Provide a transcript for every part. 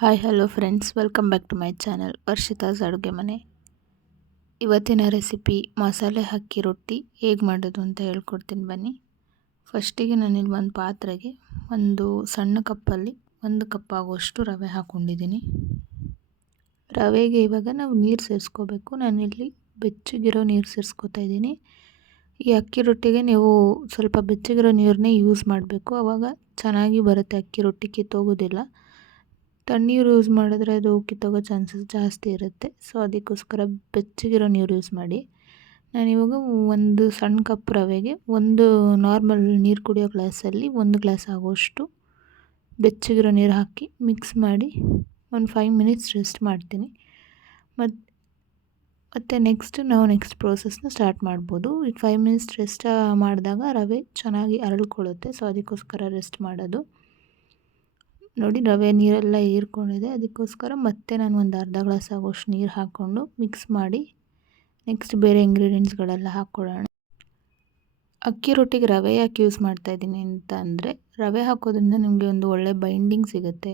Hi hello friends, welcome back to my channel Varshita's ಅಡುಗೆ ಮನೆ. ಇವತ್ತಿನ ರೆಸಿಪಿ ಮಸಾಲೆ ಅಕ್ಕಿ ರೊಟ್ಟಿ ಹೇಗೆ ಮಾಡೋದು ಅಂತ ಹೇಳ್ಕೊಡ್ತೀನಿ ಬನ್ನಿ. ಫಸ್ಟಿಗೆ ನಾನಿಲ್ಲಿ ಒಂದು ಪಾತ್ರೆಗೆ ಒಂದು ಸಣ್ಣ ಕಪ್ಪಲ್ಲಿ 1 ಕಪ್ ಆಗುವಷ್ಟು ರವೆ ಹಾಕ್ಕೊಂಡಿದ್ದೀನಿ. ರವೆಗೆ ಇವಾಗ ನಾವು ನೀರು ಸೇರಿಸ್ಕೋಬೇಕು. ನಾನಿಲ್ಲಿ ಬೆಚ್ಚಗಿರೋ ನೀರು ಸೇರಿಸ್ಕೊತಾ ಇದ್ದೀನಿ. ಈ ಅಕ್ಕಿ ರೊಟ್ಟಿಗೆ ನೀವು ಸ್ವಲ್ಪ ಬೆಚ್ಚಗಿರೋ ನೀರನ್ನೇ ಯೂಸ್ ಮಾಡಬೇಕು, ಆವಾಗ ಚೆನ್ನಾಗಿ ಬರುತ್ತೆ. ಅಕ್ಕಿ ರೊಟ್ಟಿ ಕಿತ್ತೋಗೋದಿಲ್ಲ. ತಣ್ಣೀರು ಯೂಸ್ ಮಾಡಿದ್ರೆ ಅದು ಕಿತ್ತೋಗೋ ಚಾನ್ಸಸ್ ಜಾಸ್ತಿ ಇರುತ್ತೆ. ಸೊ ಅದಕ್ಕೋಸ್ಕರ ಬೆಚ್ಚಗಿರೋ ನೀರು ಯೂಸ್ ಮಾಡಿ. ನಾನಿವಾಗ ಒಂದು ಸಣ್ಣ ಕಪ್ ರವೆಗೆ ಒಂದು ನಾರ್ಮಲ್ ನೀರು ಕುಡಿಯೋ ಗ್ಲಾಸಲ್ಲಿ 1 ಗ್ಲಾಸ್ ಆಗೋಷ್ಟು ಬೆಚ್ಚಗಿರೋ ನೀರು ಹಾಕಿ ಮಿಕ್ಸ್ ಮಾಡಿ ಒಂದು 5 ಮಿನಿಟ್ಸ್ ರೆಸ್ಟ್ ಮಾಡ್ತೀನಿ. ಮತ್ತು ನೆಕ್ಸ್ಟ್ ಪ್ರೋಸೆಸ್ನ ಸ್ಟಾರ್ಟ್ ಮಾಡ್ಬೋದು. ಈಗ 5 ಮಿನಿಟ್ಸ್ ರೆಸ್ಟ್ ಮಾಡಿದಾಗ ರವೆ ಚೆನ್ನಾಗಿ ಅರಳ್ಕೊಳ್ಳುತ್ತೆ. ಸೊ ಅದಕ್ಕೋಸ್ಕರ ರೆಸ್ಟ್ ಮಾಡೋದು. ನೋಡಿ, ರವೆ ನೀರೆಲ್ಲ ಹೀರ್ಕೊಂಡಿದೆ. ಅದಕ್ಕೋಸ್ಕರ ಮತ್ತೆ ನಾನು ಒಂದು ಅರ್ಧ ಗ್ಲಾಸ್ ಆಗೋಷ್ಟು ನೀರು ಹಾಕ್ಕೊಂಡು ಮಿಕ್ಸ್ ಮಾಡಿ ನೆಕ್ಸ್ಟ್ ಬೇರೆ ಇಂಗ್ರೀಡಿಯೆಂಟ್ಸ್ಗಳೆಲ್ಲ ಹಾಕ್ಕೊಳ್ಳೋಣ. ಅಕ್ಕಿ ರೊಟ್ಟಿಗೆ ರವೆ ಯಾಕೆ ಯೂಸ್ ಮಾಡ್ತಾಯಿದ್ದೀನಿ ಅಂತ ಅಂದರೆ, ರವೆ ಹಾಕೋದ್ರಿಂದ ನಿಮಗೆ ಒಂದು ಒಳ್ಳೆ ಬೈಂಡಿಂಗ್ ಸಿಗುತ್ತೆ.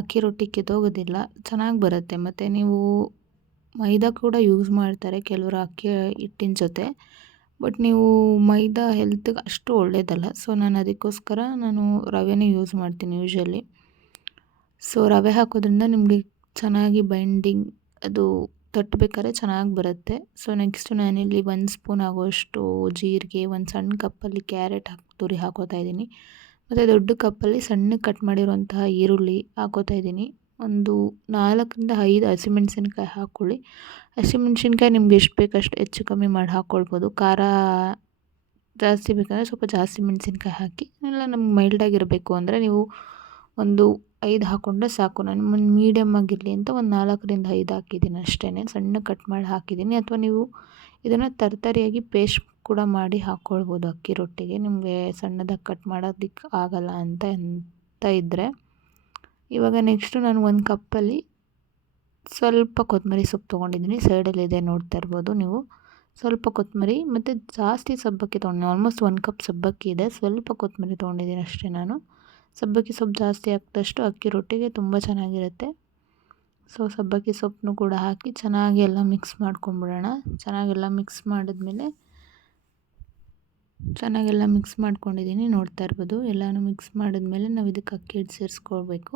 ಅಕ್ಕಿ ರೊಟ್ಟಿ ಕಿತ್ತೋಗೋದಿಲ್ಲ, ಚೆನ್ನಾಗಿ ಬರುತ್ತೆ. ಮತ್ತು ನೀವು ಮೈದಾ ಕೂಡ ಯೂಸ್ ಮಾಡ್ತಾರೆ ಕೆಲವರು ಅಕ್ಕಿ ಹಿಟ್ಟಿನ ಜೊತೆ. ಬಟ್ ನೀವು ಮೈದಾ ಹೆಲ್ತ್ಗೆ ಅಷ್ಟು ಒಳ್ಳೆಯದಲ್ಲ. ಸೊ ನಾನು ಅದಕ್ಕೋಸ್ಕರ ರವೆನೇ ಯೂಸ್ ಮಾಡ್ತೀನಿ ಯೂಶ್ವಲಿ. ಸೊ ರವೆ ಹಾಕೋದ್ರಿಂದ ನಿಮಗೆ ಚೆನ್ನಾಗಿ ಬೈಂಡಿಂಗ್ ಅದು ತಟ್ಟಬೇಕಾದ್ರೆ ಚೆನ್ನಾಗಿ ಬರುತ್ತೆ. ಸೊ ನೆಕ್ಸ್ಟು ನಾನಿಲ್ಲಿ 1 ಸ್ಪೂನ್ ಆಗೋಷ್ಟು ಜೀರಿಗೆ, ಒಂದು ಸಣ್ಣ ಕಪ್ಪಲ್ಲಿ ಕ್ಯಾರೆಟ್ ತುರಿ ಹಾಕೋತಾ ಇದ್ದೀನಿ. ಮತ್ತು ದೊಡ್ಡ ಕಪ್ಪಲ್ಲಿ ಸಣ್ಣಗೆ ಕಟ್ ಮಾಡಿರುವಂತಹ ಈರುಳ್ಳಿ ಹಾಕೋತಾ ಇದ್ದೀನಿ. ಒಂದು 4ರಿಂದ 5 ಹಸಿಮೆಣ್ಸಿನ್ಕಾಯಿ ಹಾಕ್ಕೊಳ್ಳಿ. ಹಸಿಮೆಣ್ಸಿನ್ಕಾಯಿ ನಿಮ್ಗೆ ಎಷ್ಟು ಬೇಕು ಅಷ್ಟು ಹೆಚ್ಚು ಕಮ್ಮಿ ಮಾಡಿ ಹಾಕ್ಕೊಳ್ಬೋದು. ಖಾರ ಜಾಸ್ತಿ ಬೇಕಂದರೆ ಸ್ವಲ್ಪ ಜಾಸ್ತಿ ಮೆಣಸಿನ್ಕಾಯಿ ಹಾಕಿ, ಇಲ್ಲ ನಮ್ಗೆ ಮೈಲ್ಡಾಗಿರಬೇಕು ಅಂದರೆ ನೀವು ಒಂದು 5 ಹಾಕ್ಕೊಂಡ್ರೆ ಸಾಕು. ನಾನು ಒಂದು ಮೀಡಿಯಮ್ ಆಗಿರಲಿ ಅಂತ ಒಂದು 4ರಿಂದ 5 ಹಾಕಿದ್ದೀನಿ ಅಷ್ಟೇ. ಸಣ್ಣ ಕಟ್ ಮಾಡಿ ಹಾಕಿದ್ದೀನಿ. ಅಥವಾ ನೀವು ಇದನ್ನು ತರಕಾರಿಯಾಗಿ ಪೇಸ್ಟ್ ಕೂಡ ಮಾಡಿ ಹಾಕ್ಕೊಳ್ಬೋದು ಅಕ್ಕಿ ರೊಟ್ಟಿಗೆ, ನಿಮಗೆ ಸಣ್ಣದಾಗಿ ಕಟ್ ಮಾಡೋದಕ್ಕೆ ಆಗಲ್ಲ ಅಂತ ಇದ್ದರೆ. ಇವಾಗ ನೆಕ್ಸ್ಟು ನಾನು 1 ಕಪ್ಪಲ್ಲಿ ಸ್ವಲ್ಪ ಕೊತ್ತಂಬರಿ ಸೊಪ್ಪು ತೊಗೊಂಡಿದ್ದೀನಿ. ಸೈಡಲ್ಲಿದೆ, ನೋಡ್ತಾ ಇರ್ಬೋದು ನೀವು. ಸ್ವಲ್ಪ ಕೊತ್ತಂಬರಿ ಮತ್ತು ಜಾಸ್ತಿ ಸಬ್ಬಕ್ಕಿ ತೊಗೊಂಡಿದ್ದೀನಿ. ಆಲ್ಮೋಸ್ಟ್ 1 ಕಪ್ ಸಬ್ಬಕ್ಕಿ ಇದೆ. ಸ್ವಲ್ಪ ಕೊತ್ತಂಬರಿ ತೊಗೊಂಡಿದ್ದೀನಿ ಅಷ್ಟೇ ನಾನು. ಸಬ್ಬಕ್ಕಿ ಸೊಪ್ಪು ಜಾಸ್ತಿ ಹಾಕಿದಷ್ಟು ಅಕ್ಕಿ ರೊಟ್ಟಿಗೆ ತುಂಬ ಚೆನ್ನಾಗಿರುತ್ತೆ. ಸೊ ಸಬ್ಬಕ್ಕಿ ಸೊಪ್ಪನ್ನು ಕೂಡ ಹಾಕಿ ಚೆನ್ನಾಗಿ ಎಲ್ಲ ಮಿಕ್ಸ್ ಮಾಡ್ಕೊಂಬಿಡೋಣ. ಚೆನ್ನಾಗೆಲ್ಲ ಮಿಕ್ಸ್ ಮಾಡ್ಕೊಂಡಿದ್ದೀನಿ, ನೋಡ್ತಾ ಇರ್ಬೋದು. ಎಲ್ಲನೂ ಮಿಕ್ಸ್ ಮಾಡಿದ್ಮೇಲೆ ನಾವು ಇದಕ್ಕೆ ಅಕ್ಕಿ ಹಿಟ್ಟು ಸೇರಿಸ್ಕೊಳ್ಬೇಕು.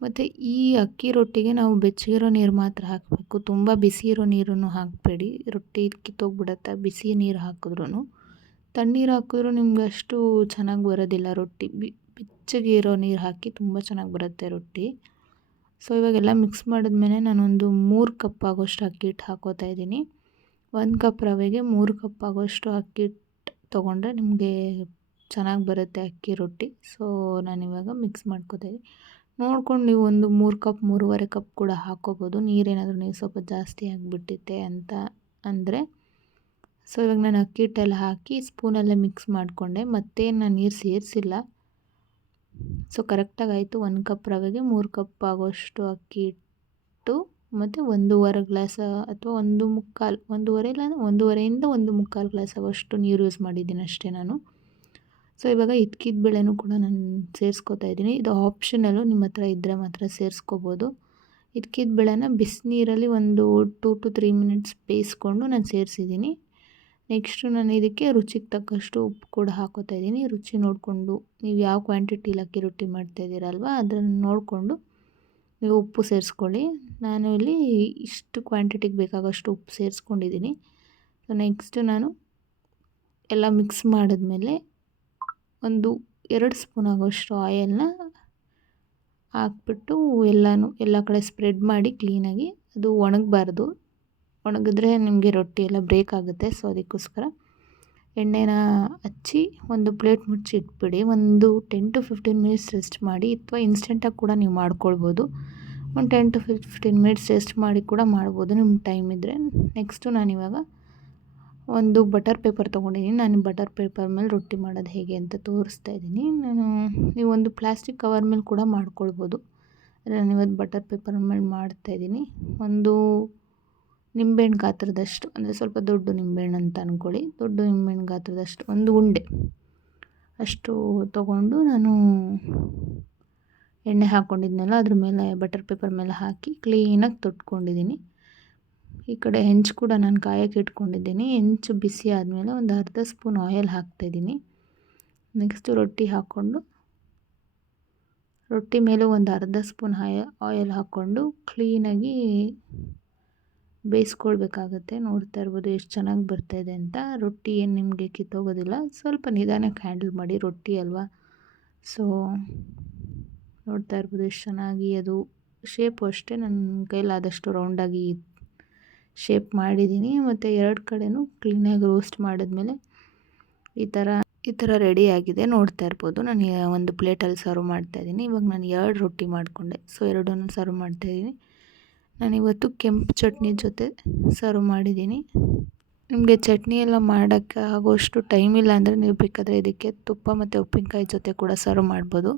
ಮತ್ತು ಈ ಅಕ್ಕಿ ರೊಟ್ಟಿಗೆ ನಾವು ಬೆಚ್ಚಗಿರೋ ನೀರು ಮಾತ್ರ ಹಾಕಬೇಕು. ತುಂಬ ಬಿಸಿ ಇರೋ ನೀರನ್ನು ಹಾಕಬೇಡಿ, ರೊಟ್ಟಿ ಕಿತ್ತೋಗ್ಬಿಡುತ್ತೆ ಬಿಸಿ ನೀರು ಹಾಕಿದ್ರೂ. ತಣ್ಣೀರು ಹಾಕಿದ್ರೂ ನಿಮ್ಗೆ ಅಷ್ಟು ಚೆನ್ನಾಗಿ ಬರೋದಿಲ್ಲ ರೊಟ್ಟಿ. ಬೆಚ್ಚಗೆ ಇರೋ ನೀರು ಹಾಕಿ ತುಂಬ ಚೆನ್ನಾಗಿ ಬರುತ್ತೆ ರೊಟ್ಟಿ. ಸೊ ಇವಾಗೆಲ್ಲ ಮಿಕ್ಸ್ ಮಾಡಿದ್ಮೇಲೆ ನಾನೊಂದು 3 ಕಪ್ ಆಗೋಷ್ಟು ಅಕ್ಕಿ ಹಿಟ್ಟು ಹಾಕೋತಾ ಇದ್ದೀನಿ. 1 ಕಪ್ ರವೆಗೆ 3 ಕಪ್ ಆಗೋಷ್ಟು ಅಕ್ಕಿ ಹಿಟ್ಟು ತೊಗೊಂಡ್ರೆ ನಿಮಗೆ ಚೆನ್ನಾಗಿ ಬರುತ್ತೆ ಅಕ್ಕಿ ರೊಟ್ಟಿ. ಸೊ ನಾನಿವಾಗ ಮಿಕ್ಸ್ ಮಾಡ್ಕೋತಾ ಇದ್ದೀನಿ. ನೋಡ್ಕೊಂಡು ನೀವು ಒಂದು 3 ಕಪ್ 3.5 ಕಪ್ ಕೂಡ ಹಾಕ್ಕೋಬೋದು, ನೀರೇನಾದರೂ ನೀವು ಸ್ವಲ್ಪ ಜಾಸ್ತಿ ಆಗಿಬಿಟ್ಟಿತ್ತೆ ಅಂತ ಅಂದರೆ. ಸೊ ಇವಾಗ ನಾನು ಅಕ್ಕಿ ಹಿಟ್ಟೆಲ್ಲ ಹಾಕಿ ಸ್ಪೂನಲ್ಲೇ ಮಿಕ್ಸ್ ಮಾಡಿಕೊಂಡೆ, ಮತ್ತೇನು ನಾನು ನೀರು ಸೇರಿಸಿಲ್ಲ. ಸೊ ಕರೆಕ್ಟಾಗಿ ಆಯಿತು. 1 ಕಪ್ ರವೆಗೆ 3 ಕಪ್ ಆಗೋಷ್ಟು ಅಕ್ಕಿ ಹಿಟ್ಟು ಮತ್ತು 1.5 ಗ್ಲಾಸ್ ಅಥವಾ 1.5 ಇಲ್ಲ 1.5ಯಿಂದ 1.25 ಗ್ಲಾಸ್ ಆಗೋಷ್ಟು ನೀರು ಯೂಸ್ ಮಾಡಿದ್ದೀನಿ ಅಷ್ಟೇ ನಾನು. ಸೊ ಇವಾಗ ಇದ್ಕಿದ ಬೇಳೆನೂ ಕೂಡ ನಾನು ಸೇರಿಸ್ಕೊತಾ ಇದ್ದೀನಿ. ಇದು ಆಪ್ಷನಲ್ಲು, ನಿಮ್ಮ ಹತ್ರ ಇದ್ದರೆ ಮಾತ್ರ ಸೇರಿಸ್ಕೋಬೋದು. ಇದ್ಕಿದ ಬೇಳೆನ ಬಿಸಿನೀರಲ್ಲಿ ಒಂದು 2 to 3 ಮಿನಿಟ್ಸ್ ಬೇಯಿಸ್ಕೊಂಡು ನಾನು ಸೇರಿಸಿದ್ದೀನಿ. ನೆಕ್ಸ್ಟು ನಾನು ಇದಕ್ಕೆ ರುಚಿಗೆ ತಕ್ಕಷ್ಟು ಉಪ್ಪು ಕೂಡ ಹಾಕೋತಾ ಇದ್ದೀನಿ. ರುಚಿ ನೋಡಿಕೊಂಡು ನೀವು ಯಾವ ಕ್ವಾಂಟಿಟಿಲಿ ಅಕ್ಕಿ ರೊಟ್ಟಿ ಮಾಡ್ತಾಯಿದ್ದೀರಲ್ವ ಅದನ್ನು ನೋಡಿಕೊಂಡು ನೀವು ಉಪ್ಪು ಸೇರಿಸ್ಕೊಳ್ಳಿ. ನಾನು ಇಲ್ಲಿ ಇಷ್ಟು ಕ್ವಾಂಟಿಟಿಗೆ ಬೇಕಾಗೋಷ್ಟು ಉಪ್ಪು ಸೇರಿಸ್ಕೊಂಡಿದ್ದೀನಿ. ಸೊ ನೆಕ್ಸ್ಟು ನಾನು ಎಲ್ಲ ಮಿಕ್ಸ್ ಮಾಡಿದ್ಮೇಲೆ ಒಂದು 2 ಸ್ಪೂನ್ ಆಗೋಷ್ಟು ಆಯಿಲ್ನ ಹಾಕ್ಬಿಟ್ಟು ಎಲ್ಲ ಕಡೆ ಸ್ಪ್ರೆಡ್ ಮಾಡಿ ಕ್ಲೀನಾಗಿ. ಅದು ಒಣಗಬಾರ್ದು, ಒಣಗಿದ್ರೆ ನಿಮಗೆ ರೊಟ್ಟಿ ಎಲ್ಲ ಬ್ರೇಕ್ ಆಗುತ್ತೆ. ಸೊ ಅದಕ್ಕೋಸ್ಕರ ಎಣ್ಣೆನ ಹಚ್ಚಿ ಒಂದು ಪ್ಲೇಟ್ ಮುಚ್ಚಿ ಇಟ್ಬಿಡಿ. ಒಂದು 10 to 15 ಮಿನಿಟ್ಸ್ ರೆಸ್ಟ್ ಮಾಡಿ, ಅಥವಾ ಇನ್ಸ್ಟೆಂಟಾಗಿ ಕೂಡ ನೀವು ಮಾಡ್ಕೊಳ್ಬೋದು. ಒಂದು 10 to 15 ಮಿನಿಟ್ಸ್ ರೆಸ್ಟ್ ಮಾಡಿ ಕೂಡ ಮಾಡ್ಬೋದು ನಿಮ್ಗೆ ಟೈಮ್ ಇದ್ದರೆ. ನೆಕ್ಸ್ಟು ನಾನಿವಾಗ ಒಂದು ಬಟರ್ ಪೇಪರ್ ತೊಗೊಂಡಿದ್ದೀನಿ. ನಾನು ಬಟರ್ ಪೇಪರ್ ಮೇಲೆ ರೊಟ್ಟಿ ಮಾಡೋದು ಹೇಗೆ ಅಂತ ತೋರಿಸ್ತಾ ಇದ್ದೀನಿ. ನೀವು ಒಂದು ಪ್ಲಾಸ್ಟಿಕ್ ಕವರ್ ಮೇಲೆ ಕೂಡ ಮಾಡ್ಕೊಳ್ಬೋದು. ನಾನು ಇವತ್ತು ಬಟರ್ ಪೇಪರ್ ಮೇಲೆ ಮಾಡ್ತಾಯಿದ್ದೀನಿ. ಒಂದು ನಿಂಬೆಹಣ್ಣು ಗಾತ್ರದಷ್ಟು, ಅಂದರೆ ಸ್ವಲ್ಪ ದೊಡ್ಡ ನಿಂಬೆಹಣ್ಣು ಅಂತ ಅಂದ್ಕೊಳ್ಳಿ. ದೊಡ್ಡ ನಿಂಬೆಹಣ್ಣು ಗಾತ್ರದಷ್ಟು ಒಂದು ಉಂಡೆ ಅಷ್ಟು ತೊಗೊಂಡು ನಾನು ಎಣ್ಣೆ ಹಾಕ್ಕೊಂಡಿದ್ನಲ್ಲ ಅದ್ರ ಮೇಲೆ ಬಟರ್ ಪೇಪರ್ ಮೇಲೆ ಹಾಕಿ ಕ್ಲೀನಾಗಿ ತೊಟ್ಕೊಂಡಿದ್ದೀನಿ. ಈ ಕಡೆ ಹೆಂಚು ಕೂಡ ನಾನು ಕಾಯಕ್ಕೆ ಇಟ್ಕೊಂಡಿದ್ದೀನಿ. ಹೆಂಚು ಬಿಸಿ ಆದಮೇಲೆ ಒಂದು ಅರ್ಧ ಸ್ಪೂನ್ ಆಯಿಲ್ ಹಾಕ್ತಾಯಿದ್ದೀನಿ. ನೆಕ್ಸ್ಟು ರೊಟ್ಟಿ ಹಾಕ್ಕೊಂಡು ರೊಟ್ಟಿ ಮೇಲೆ ಒಂದು ಅರ್ಧ ಸ್ಪೂನ್ ಆಯಿಲ್ ಹಾಕ್ಕೊಂಡು ಕ್ಲೀನಾಗಿ ಬೇಯಿಸ್ಕೊಳ್ಬೇಕಾಗತ್ತೆ. ನೋಡ್ತಾ ಇರ್ಬೋದು ಎಷ್ಟು ಚೆನ್ನಾಗಿ ಬರ್ತಾಯಿದೆ ಅಂತ. ರೊಟ್ಟಿ ಏನು ನಿಮಗೆ ಕಿತ್ತೋಗೋದಿಲ್ಲ. ಸ್ವಲ್ಪ ನಿಧಾನಕ್ಕೆ ಹ್ಯಾಂಡಲ್ ಮಾಡಿ, ರೊಟ್ಟಿ ಅಲ್ವಾ. ಸೊ ನೋಡ್ತಾ ಇರ್ಬೋದು ಎಷ್ಟು ಚೆನ್ನಾಗಿ ಅದು ಶೇಪು ಅಷ್ಟೇ ನನ್ನ ಕೈಲಾದಷ್ಟು ರೌಂಡಾಗಿ ಶೇಪ್ ಮಾಡಿದ್ದೀನಿ. ಮತ್ತು ಎರಡು ಕಡೆನೂ ಕ್ಲೀನಾಗಿ ರೋಸ್ಟ್ ಮಾಡಿದ್ಮೇಲೆ ಈ ಥರ ರೆಡಿಯಾಗಿದೆ. ನೋಡ್ತಾ ಇರ್ಬೋದು ನಾನು ಒಂದು ಪ್ಲೇಟಲ್ಲಿ ಸರ್ವ್ ಮಾಡ್ತಾಯಿದ್ದೀನಿ. ಇವಾಗ ನಾನು 2 ರೊಟ್ಟಿ ಮಾಡಿಕೊಂಡೆ. ಸೊ ಎರಡನ್ನೂ ಸರ್ವ್ ಮಾಡ್ತಾಯಿದ್ದೀನಿ. ನಾನಿವತ್ತು ಕೆಂಪು ಚಟ್ನಿ ಜೊತೆ ಸರ್ವ್ ಮಾಡಿದ್ದೀನಿ. ನಿಮಗೆ ಚಟ್ನಿ ಎಲ್ಲ ಮಾಡೋಕ್ಕೆ ಆಗೋಷ್ಟು ಟೈಮ್ ಇಲ್ಲ ಅಂದರೆ ನೀವು ಬೇಕಾದರೆ ಇದಕ್ಕೆ ತುಪ್ಪ ಮತ್ತು ಉಪ್ಪಿನಕಾಯಿ ಜೊತೆ ಕೂಡ ಸರ್ವ್ ಮಾಡ್ಬೋದು.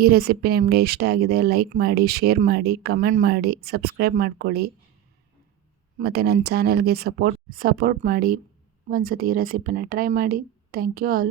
ಈ ರೆಸಿಪಿ ನಿಮಗೆ ಇಷ್ಟ ಆಗಿದೆ ಲೈಕ್ ಮಾಡಿ, ಶೇರ್ ಮಾಡಿ, ಕಮೆಂಟ್ ಮಾಡಿ, ಸಬ್ಸ್ಕ್ರೈಬ್ ಮಾಡ್ಕೊಳ್ಳಿ ಮತ್ತು ನನ್ನ ಚಾನಲ್ಗೆ ಸಪೋರ್ಟ್ ಮಾಡಿ. ಒಂದು ಸತಿ ಈ ರೆಸಿಪಿನ ಟ್ರೈ ಮಾಡಿ. Thank you all.